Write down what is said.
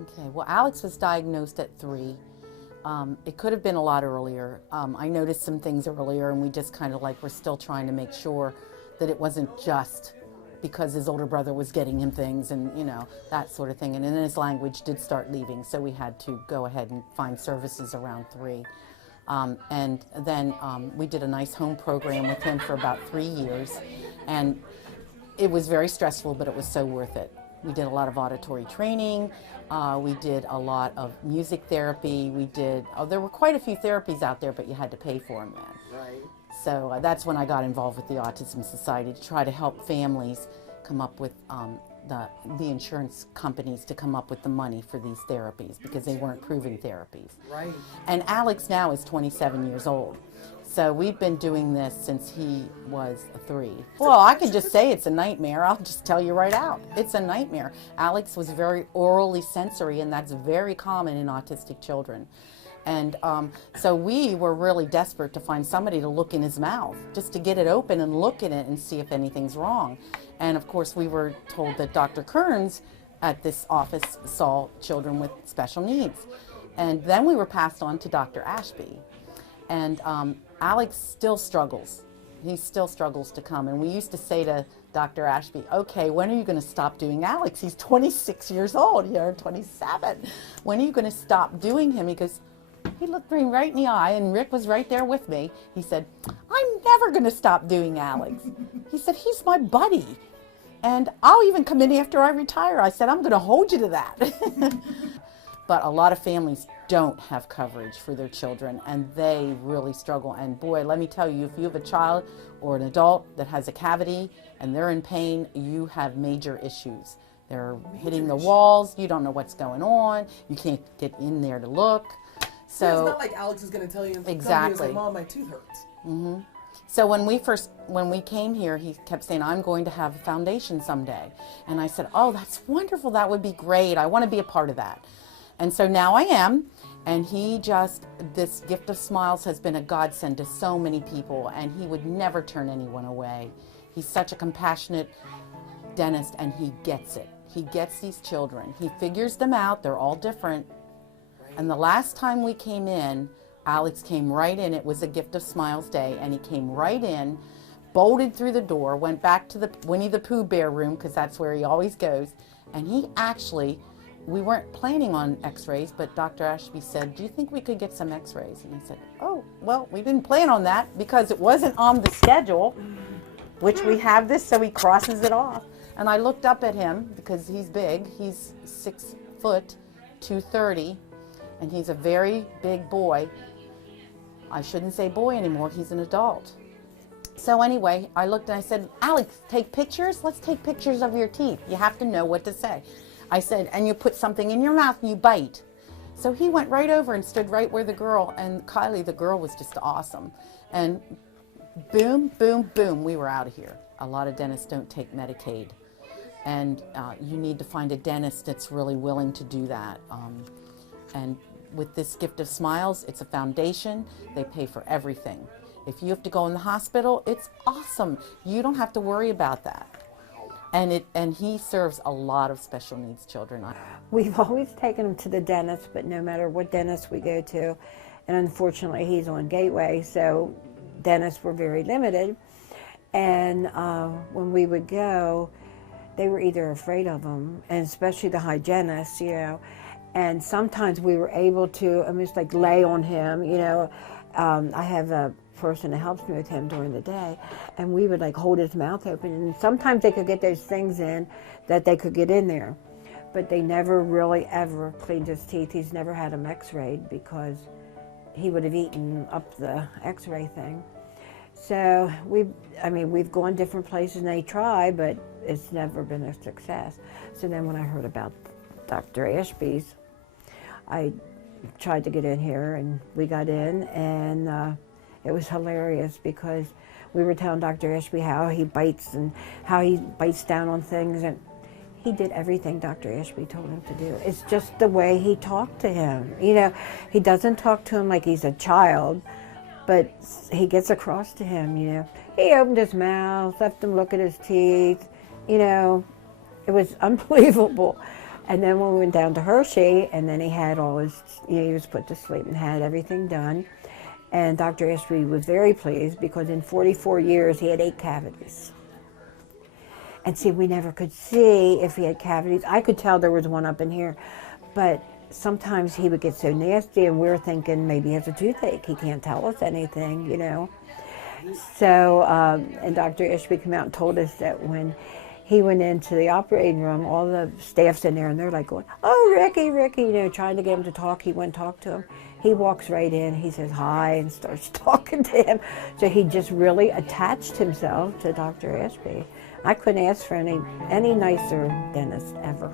Okay, well, Alex was diagnosed at 3. It could have been a lot earlier. I noticed some things earlier, and we just kind of like, we're still trying to make sure that it wasn't just because his older brother was getting him things and, you know, that sort of thing. And then his language did start leaving, so we had to go ahead and find services around 3. And then we did a nice home program with him for about 3 years. And it was very stressful, but it was so worth it. We did a lot of auditory training. We did a lot of music therapy. We did, there were quite a few therapies out there, but you had to pay for them then. Right. So that's when I got involved with the Autism Society to try to help families come up with the insurance companies to come up with the money for these therapies because they weren't proven therapies. Right. And Alex now is 27 years old. So we've been doing this since he was 3. Well, I could just say it's a nightmare. I'll just tell you right out. It's a nightmare. Alex was very orally sensory, and that's very common in autistic children. And so we were really desperate to find somebody to look in his mouth, just to get it open and look in it and see if anything's wrong. And of course, we were told that Dr. Kearns at this office saw children with special needs. And then we were passed on to Dr. Ashby. And Alex still struggles. He still struggles to come. And we used to say to Dr. Ashby, okay, when are you going to stop doing Alex? He's 26 years old, you're 27. When are you going to stop doing him? He goes, he looked me right in the eye, and Rick was right there with me. He said, I'm never going to stop doing Alex. He said, he's my buddy. And I'll even come in after I retire. I said, I'm going to hold you to that. But a lot of families don't have coverage for their children, and they really struggle. And boy, let me tell you, if you have a child or an adult that has a cavity and they're in pain, you have major issues. They're hitting the walls, you don't know what's going on, you can't get in there to look. So yeah, it's not like Alex is going to tell you, exactly. Like, Mom, my tooth hurts. Mm-hmm. So when we came here, he kept saying, I'm going to have a foundation someday. And I said, oh, that's wonderful, that would be great, I want to be a part of that. And so now I am, and this gift of smiles has been a godsend to so many people, and he would never turn anyone away. He's such a compassionate dentist, and he gets it. He gets these children. He figures them out. They're all different. And the last time we came in, Alex came right in. It was a Gift of Smiles day, and he came right in, bolted through the door, went back to the Winnie the Pooh Bear room, because that's where he always goes, and he actually... We weren't planning on x-rays, but Dr. Ashby said, do you think we could get some x-rays? And I said, oh, well, we didn't plan on that because it wasn't on the schedule, which we have this, so he crosses it off. And I looked up at him because he's big. He's 6 foot, 230, and he's a very big boy. I shouldn't say boy anymore, he's an adult. So anyway, I looked and I said, Alex, take pictures? Let's take pictures of your teeth. You have to know what to say. I said, and you put something in your mouth and you bite. So he went right over and stood right where the girl, and Kylie, the girl, was just awesome. And boom, boom, boom, we were out of here. A lot of dentists don't take Medicaid. And you need to find a dentist that's really willing to do that. And with this Gift of Smiles, it's a foundation. They pay for everything. If you have to go in the hospital, it's awesome. You don't have to worry about that. And he serves a lot of special needs children. We've always taken him to the dentist, but no matter what dentist we go to, and unfortunately he's on Gateway, so dentists were very limited. And when we would go, they were either afraid of him, and especially the hygienists, you know. And sometimes we were able to almost like lay on him, you know. I have a person that helps me with him during the day, and we would like hold his mouth open, and sometimes they could get those things in that they could get in there, but they never really ever cleaned his teeth. He's never had him x-rayed because he would have eaten up the x-ray thing. So we've gone different places and they try, but it's never been a success. So then when I heard about Dr. Ashby's, I tried to get in here, and we got in, and it was hilarious because we were telling Dr. Ashby how he bites and how he bites down on things, and he did everything Dr. Ashby told him to do. It's just the way he talked to him. You know, he doesn't talk to him like he's a child, but he gets across to him, you know. He opened his mouth, left him look at his teeth, you know. It was unbelievable. And then when we went down to Hershey, and then he had all his, he was put to sleep and had everything done. And Dr. Ashby was very pleased because in 44 years he had 8 cavities. And see, we never could see if he had cavities. I could tell there was one up in here, but sometimes he would get so nasty and we're thinking maybe he has a toothache. He can't tell us anything, you know. So, and Dr. Ashby came out and told us that when he went into the operating room, all the staff's in there and they're like going, oh, Ricky, Ricky, you know, trying to get him to talk. He went and talked to him. He walks right in, he says hi and starts talking to him. So he just really attached himself to Dr. Ashby. I couldn't ask for any nicer dentist ever.